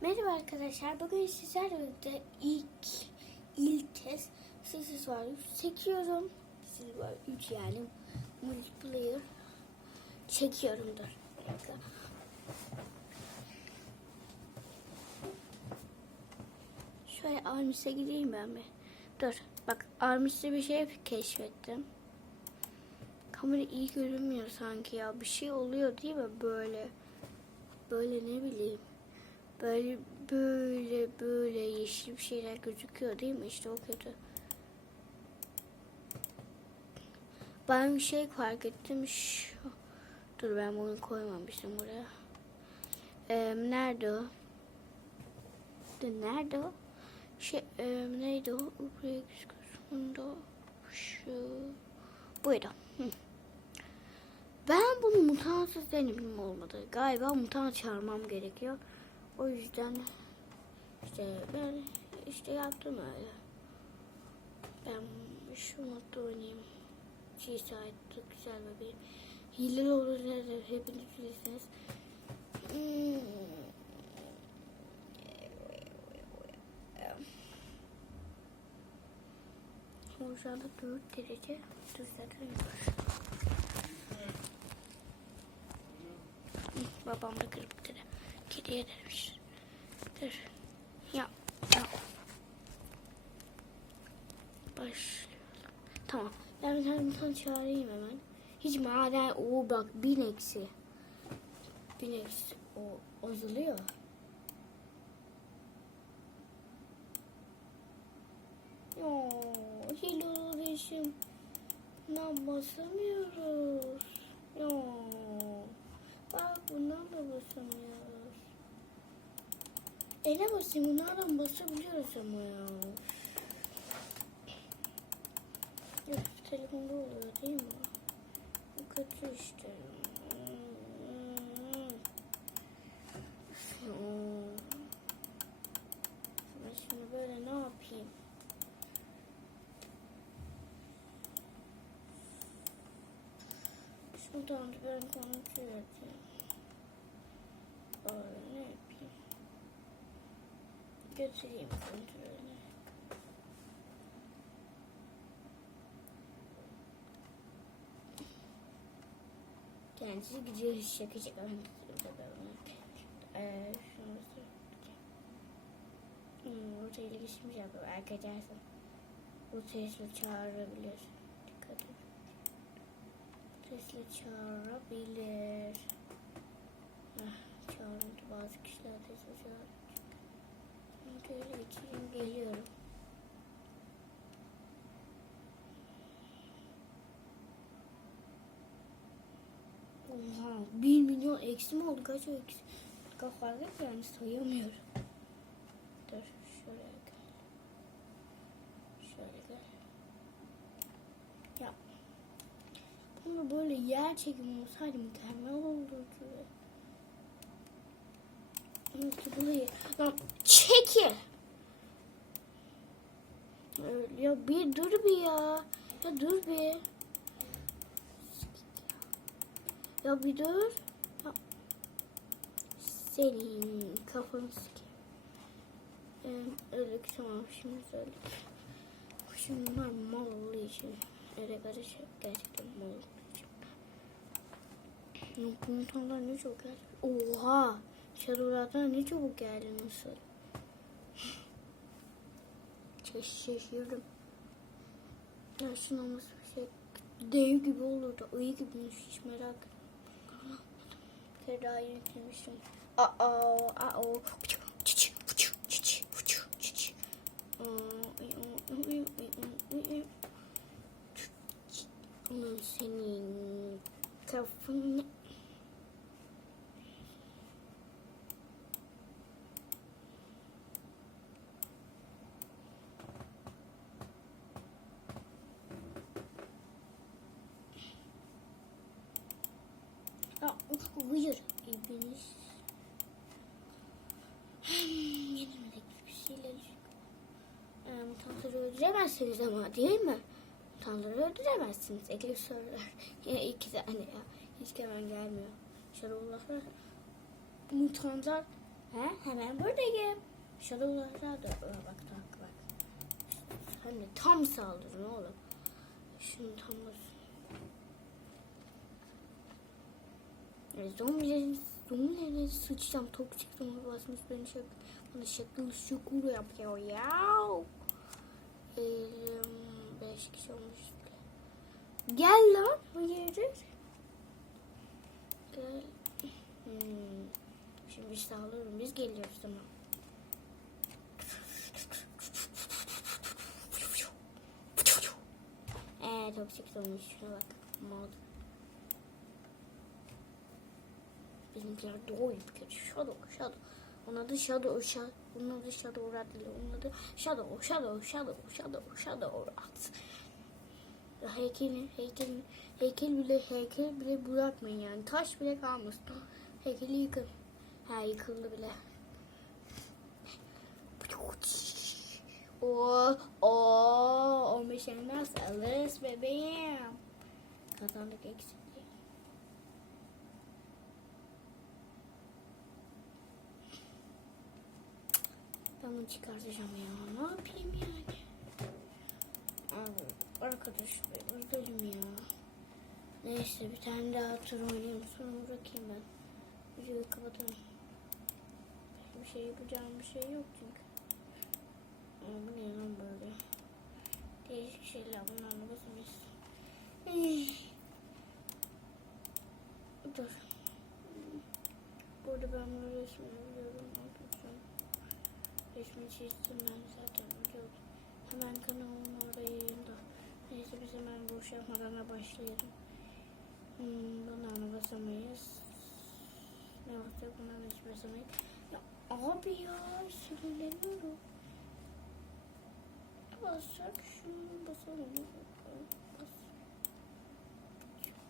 Merhaba arkadaşlar. Bugün sizlerle ilk ilk kez Sessiz var 3 çekiyorum. Sessiz var 3 yani multiplayer çekiyorum dur. Şöyle Armis'e gideyim ben bir. Dur. Bak Armis'te bir şey keşfettim. Kamera iyi görünmüyor sanki ya. Bir şey oluyor değil mi böyle? Böyle ne bileyim. Böyle böyle böyle yeşil bir şeyler gözüküyor değil mi? İşte o kötü. Ben bir şey fark ettim. Şu... Dur ben bunu koymamıştım buraya. Ee, nerede o? Nerede o? Şey, e, neydi o? Buraya kısmında şu buydu. Ben bunu mutansız deneyimim olmadı. Galiba mutant çağırmam gerekiyor. O yüzden işte ben işte yaptım öyle. Ben şu modda oynayayım. Saatte güzel bir Hileli olur nedir hepiniz bilirsiniz. Hmm. Şu anda 4 derece. Zaten yok. Babam da kırıp dedi. Kediye demiş. Dur. Ya. ya. Başlayalım. Tamam. Ben bir tane insan çağırayım hemen. Hiç maden o bak bin eksi. Bin eksi o azalıyor. Oo, hello resim. Lan basamıyoruz. Yo. Bak bundan da basamıyoruz. Ele basayım bunlardan basabiliyoruz ama ya. Üf, telefonda oluyor değil mi? Bu kötü işte. Ben şimdi böyle ne yapayım? Şuradan da ben kontrol edeyim. Böyle ne yapayım? Götüreyim kontrolünü. Kendisi gidiyor şaka şaka. Eee şunu söyleyeceğim. Hmm, ortaya ilişmiş yapıyor. Arkadaşlar bu sesle çağırabilir. Dikkat edin. Sesle çağırabilir. Ah, çağırdı bazı kişiler sesle çağırıyor. Şimdi öyle geçeyim geliyorum. Oha 1 milyon eksi mi oldu? Kaç eksi? Kafalık yani sayamıyorum. Dur. Şöyle. Bunu böyle yer çekimi olsaydı mükemmel olurdu. Evet burayı. Lan çekil. Öyle Ya bir dur bir ya. Ya dur bir. Ya bir dur. Ya. Senin kafanı sikeyim. Ee, öldük tamam şimdi öldük. Bunlar mal olduğu için. Ere karış gerçekten mal olduğu için. Yok bu insanlar ne çok geldi. Oha. Şarurata ne çabuk geldi nasıl? Şaş şaşırdım. Dersin olması bir şey dev gibi olurdu. Ayı gibi hiç merak etme. Bir daha yüklemiştim. Aa, aa. Ulan senin kafanı... Ya uf buyur iblis. Yenilmedik bir şeyler. Ee, mutantları öldüremezsiniz ama değil mi? Mutantları öldüremezsiniz. Eklip sorular. Yine iki tane ya. Hiç hemen gelmiyor. Şarullah mutantlar Ha, hemen buradayım. Shadow'larda da Aa, bak bak bak. De tam saldırın oğlum. Şunu tam basın. Evet, zombilerin, zombilerin sıçacağım. Toksik zombi basmış beni şak, bana şakıl şukuru yapıyor ya. Elim, beş kişi olmuş. Gel lan. Hayırdır? Gel. Hmm. Şimdi alırım. Biz geliyoruz tamam. Eee toksik olmuş. Şuna bak. Mod. Bizimkiler doğu yapıyor. Shadow, Shadow. Onun adı Shadow, Shadow. Onun adı Shadow Rat değil. Onun adı Shadow, Shadow, Shadow, Shadow, Shadow Rat. Heykeli, heykel, heykel bile, heykel bile bırakmayın yani. Taş bile kalmasın. Heykeli yıkın. Ha yıkıldı bile. O, o, 15 elmas alırız bebeğim. Kazandık eksik. Bunu çıkartacağım ya. Ne yapayım yani? Abi, arkadaşlar özledim ya. Neyse bir tane daha tur oynayayım sonra bırakayım ben. Videoyu kapatalım. Bir şey yapacağım bir şey yok çünkü. Ama bu ne lan böyle? Değişik şeyler bunlarla basmış. Dur. Burada ben bunu resmini biliyorum. Ne yapacağım? Resmi çizdim ben zaten biliyordum. Hemen kanalım orada yayında. Neyse biz hemen boş yapmadan da başlayalım. Hmm, buna basamayız. Ne basacak buna hiç basamayız. Ya abi ya sinirleniyorum. Basacak şunu basalım. Bas.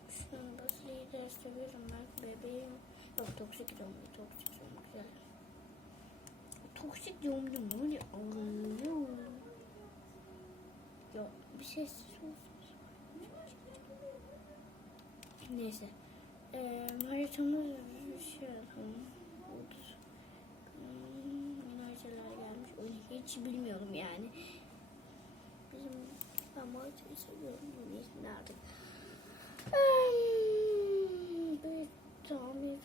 Şunu basayım ders seviyorum ben bebeğim. Yok toksik zombi toksik zombi güzel. Toksik ne ya? Ağlıyor. Ya bir sessiz olsun. Neyse. Ee, haritamız şey yapalım. Hmm, haritalar gelmiş. Onu hiç bilmiyorum yani. Bizim ben bu haritayı seviyorum. Bu neyse artık. Bir tur oynayayım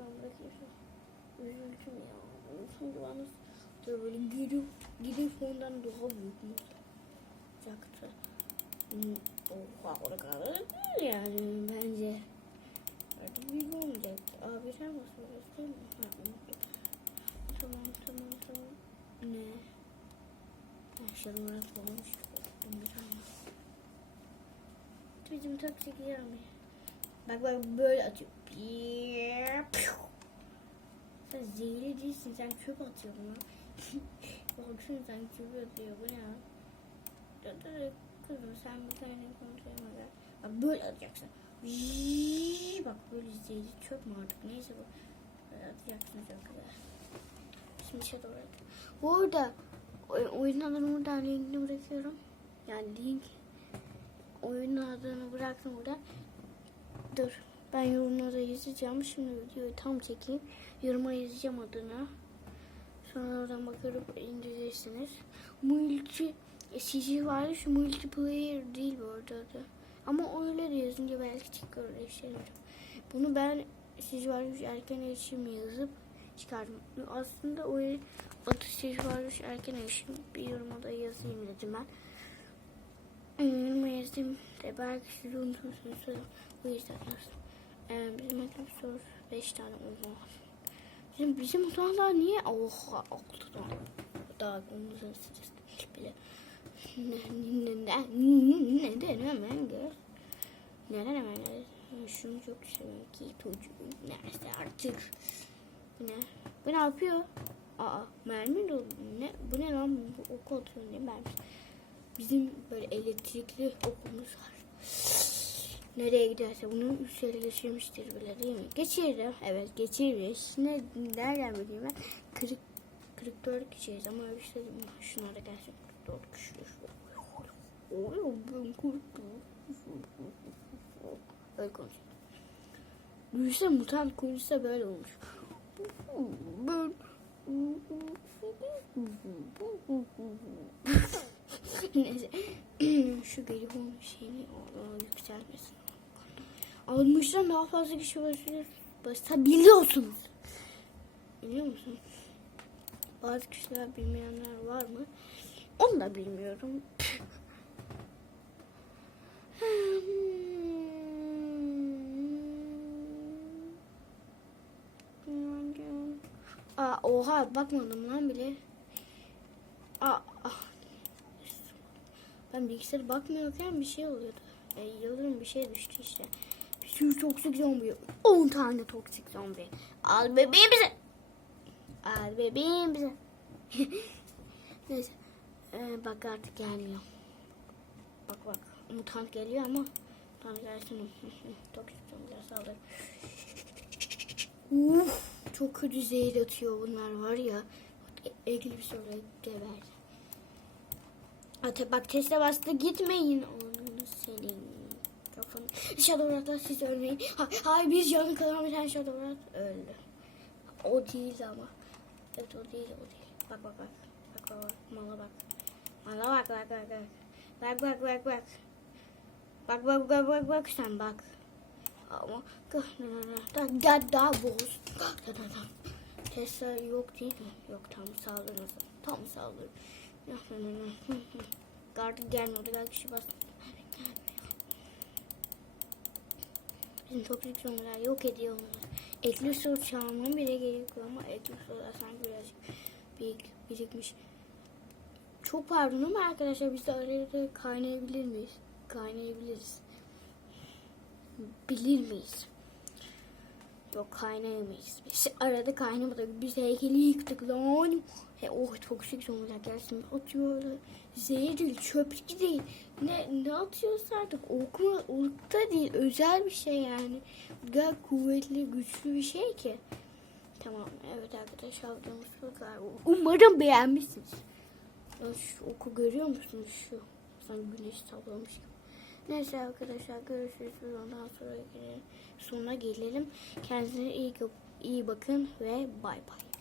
ben bırakayım. Üzüldüm ya. Şimdi bana böyle gidip gidip fondan daha büyük mü? Yaktı. Hmm, Oha o kadar da değil yani bence. Artık büyük olmayacak. Abi sen nasıl unuttum. Tamam tamam tamam. Ne? Yaşlarım orası olmuş. Bizim toksik mi? Bak bak böyle atıyor. Bir, zehirli değilsin. Sen çöp atıyorsun lan. Baksana sen çöp atıyor. Bu ya? Kızım sen tane konuşayım gel. Bak böyle atacaksın. Vii, Bak böyle zehirli çöp mü artık neyse bu. Böyle atacaksın çok güzel. Şimdi şey doğru. Bu arada oy- oyun adını buradan linkini bırakıyorum. Yani link oyun adını bıraktım burada. Dur. Ben yorumlara yazacağım. Şimdi videoyu tam çekeyim. Yoruma yazacağım adını. Sonra oradan bakıp indirirsiniz. Multi CG vardı. Şu multiplayer değil bu arada adı. Ama öyle de yazınca belki çıkar erişirim. Bunu ben CG varmış erken erişim yazıp çıkardım. Aslında o adı CG varmış erken erişim bir yoruma da yazayım dedim ben. Yoruma yazayım de belki siz unutursunuz. Bu yüzden yazdım. Ee, bizim soru 5 tane olmaz. Bizim, bizim odalar niye? Oha 6 tane. Daha onu bile. Neden hemen gör. Neden hemen gör? Şunu çok seviyorum ki çocuğum. Neyse artık. Bu ne? Bu ne yapıyor? Aa mermi dolu. Ne? Bu ne lan? Bu ok atıyor ne mermi? Bizim böyle elektrikli okumuz var. Nereye giderse bunu yükselleştirmiştir bile değil mi? Geçirdim. Evet geçirmiş. Ne, nereden bileyim ben? Kırık 44 kişiyiz ama öyle mi? Şunlara gelsin 44 kişi. Oy ben korktum. Öyle konuşuyor. Düşünsene mutant konuşsa böyle olmuş. Ben... Neyse. Şu telefon şeyini yükselmesin. Almışlar daha fazla kişi basıyor. Basabiliyorsunuz. Biliyor musun? Bazı kişiler bilmeyenler var mı? Onu da bilmiyorum. Aa, oha bakmadım lan bile. Aa, ah. Ben bilgisayara bakmıyorken bir şey oluyordu. E, yıldırım bir şey düştü işte. Sürü toksik zombi. 10 tane toksik zombi. Al bebeğim bize. Al bebeğim bize. Neyse. Ee, bak artık gelmiyor. Bak bak. Mutant geliyor ama. Tamam gelsin. toksik zombiler saldırır. Uf, çok kötü zehir atıyor bunlar var ya. Ekli bir sonra geber. Ate bak teste bastı gitmeyin. Onu senin kafanı. Shadowrat'la siz ölmeyin. Ha, hayır bir canı kalan bir tane Shadowrat öldü. O değil ama. Evet o değil o değil. Bak bak bak. Bak bak bak. Mala bak. Mala bak bak bak bak. Bak bak bak bak. Bak bak bak bak bak sen bak. Ama gel daha boz. Tesla yok değil mi? Yok tam saldırı. Tam saldırı. Gardı gelmiyordu. Gel kişi bastı. Bizim toksik zombiler yok ediyor onları. Ekli soru çalmam bile gerekiyor ama ekli sorular sanki birazcık bir, birikmiş. Çok pardon ama arkadaşlar biz de araya kaynayabilir miyiz? Kaynayabiliriz. Bilir miyiz? Yok kaynayamayız. Biz arada kaynamadık. Biz heykeli yıktık lan. He, oh toksik zombiler gelsin atıyor öyle. Zehir değil, çöp değil. Ne, ne atıyorsa artık okuma, ok da değil. Özel bir şey yani. Gel kuvvetli, güçlü bir şey ki. Tamam, evet arkadaşlar videomuz kadar. Umarım beğenmişsiniz. Ya şu oku görüyor musunuz şu? Sanki güneş sallamış gibi. Neyse arkadaşlar görüşürüz. Ondan sonra sonuna gelelim. Kendinize iyi, iyi bakın ve bay bay.